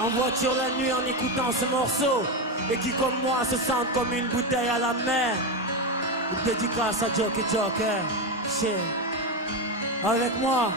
en voiture la nuit en écoutant ce morceau, et qui comme moi se sentent comme une bouteille à la mer. Une dédicace à Jockey Joker, shit. Avec moi,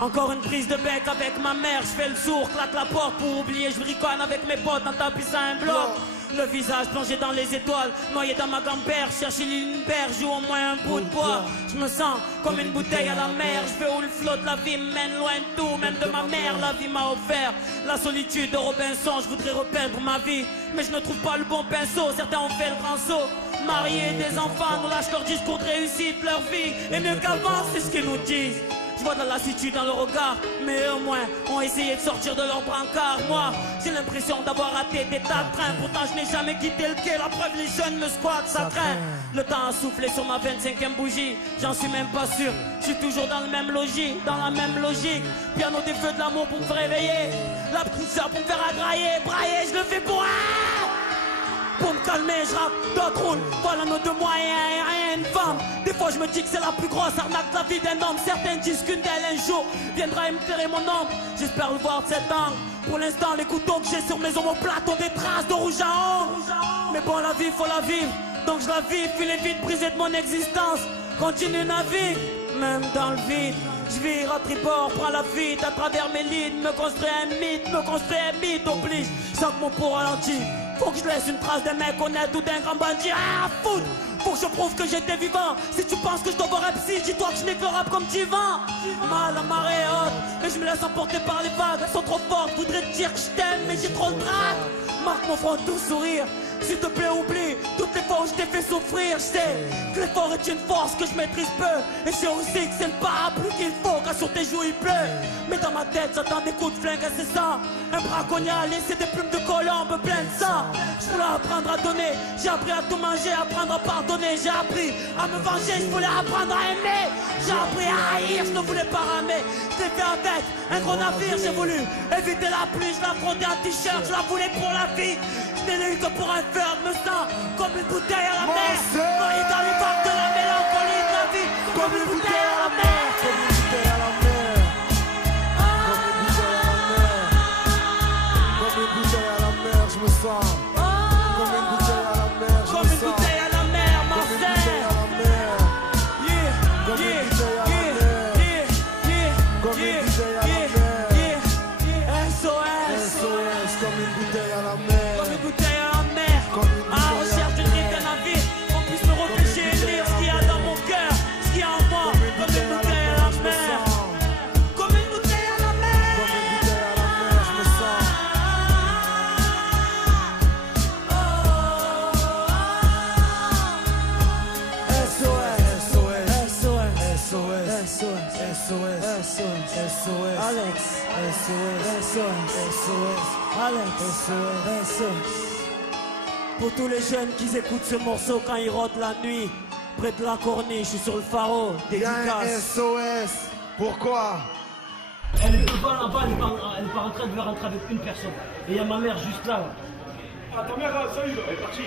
encore une prise de bec avec ma mère, je fais le sourd, claque la porte pour oublier, je briconne avec mes potes en tapissant un bloc. Le visage plongé dans les étoiles, noyé dans ma gamberge, chercher une berge ou au moins un bout de bois. Je me sens comme une bouteille à la mer, je vais où le flot de la vie me mène loin de tout, même de ma mère. La vie m'a offert la solitude de Robinson, je voudrais repeindre ma vie, mais je ne trouve pas le bon pinceau. Certains ont fait le grand saut, mariés, des enfants, nous lâchent leur discours de réussite, leur vie est mieux qu'avant, c'est ce qu'ils nous disent. Je vois de la lassitude dans le regard, mais eux au moins ont essayé de sortir de leur brancard. Moi, j'ai l'impression d'avoir raté des tas de trains, pourtant je n'ai jamais quitté le quai. La preuve, les jeunes me squattent, ça craint. Le temps a soufflé sur ma 25e bougie, j'en suis même pas sûr. Je suis toujours dans le même logis, dans la même logique. Piano des feux de l'amour pour me réveiller, la petite sœur pour me faire agrailler, brailler, je le fais pour me calmer, je rappe, d'autres roulent. Voilà nos deux moyens et rien une femme. Des fois je me dis que c'est la plus grosse arnaque de la vie d'un homme. Certains disent qu'une d'elles un jour viendra éclairer mon ombre. J'espère le voir de cet angle. Pour l'instant les couteaux que j'ai sur mes omoplates ont des traces de rouge à ongles. Mais bon, la vie faut la vivre, donc je la vis. Puis les vides brisés de mon existence continue la vie, même dans le vide. Je vire à tribord, prends la fuite à travers mes lides. Me construis un mythe oblige. Je sens que mon pot ralentit. Faut que je laisse une trace d'un mec honnête ou d'un grand bandit. Ah, foot! Faut que je prouve que j'étais vivant. Si tu penses que je dois voir un psy, dis-toi que je n'ai que le rap comme Divan. Mal, la marée est haute, et je me laisse emporter par les vagues. Elles sont trop fortes, voudrais te dire que je t'aime, mais j'ai trop le trac. Marque mon front tout sourire, s'il te plaît oublie toutes les fois où je t'ai fait souffrir. Je sais que l'effort est une force que je maîtrise peu, et je sais aussi que c'est le parapluie qu'il faut quand sur tes joues il pleut. Mais dans ma tête j'attends des coups de flingue incessants. Un braconnier a laissé des plumes de colombe pleines de sang. Je voulais apprendre à donner, j'ai appris à tout manger, apprendre à pardonner. J'ai appris à me venger, je voulais apprendre à aimer. J'ai appris à haïr, je ne voulais pas ramer. Je l'ai fait avec un gros navire, j'ai voulu éviter la pluie. Je l'affrontais en t-shirt, je la voulais pour la vie. Je n'ai eu que pour un verre, me sens comme une bouteille à la mer, noyé dans les vagues de la mélancolie de la vie. Comme une bouteille à la mer, comme une bouteille à la mer, comme une bouteille à la mer, je me sens comme une bouteille à la mer, je me sens comme une bouteille à la mer, Marseille. Comme une bouteille à la mer, comme une bouteille à la mer, SOS, comme une bouteille à la mer, comme une bouteille à la mer, à la recherche d'une rive d'un navire, qu'on puisse me repêcher et lire ce qu'il y a dans mon cœur, ce qu'il y a en moi, comme une bouteille à la mer, comme une bouteille à la mer, comme une bouteille à la mer, je me sens. SOS, Alex, SOS. Pour tous les jeunes qui écoutent ce morceau quand ils rotent la nuit, près de la corniche, je suis sur le pharo, Y'a un dédicace. SOS. Pourquoi? Elle ne peut pas là-bas, elle est pas en train de rentrer avec une personne. Et il y a ma mère juste là. Ah, ta mère, ça y est, elle est partie.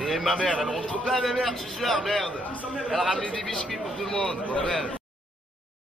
Et ma mère, elle rentre pas, ma mère, ce soir, merde. Elle a ramené des biscuits pour tout le monde, bordel.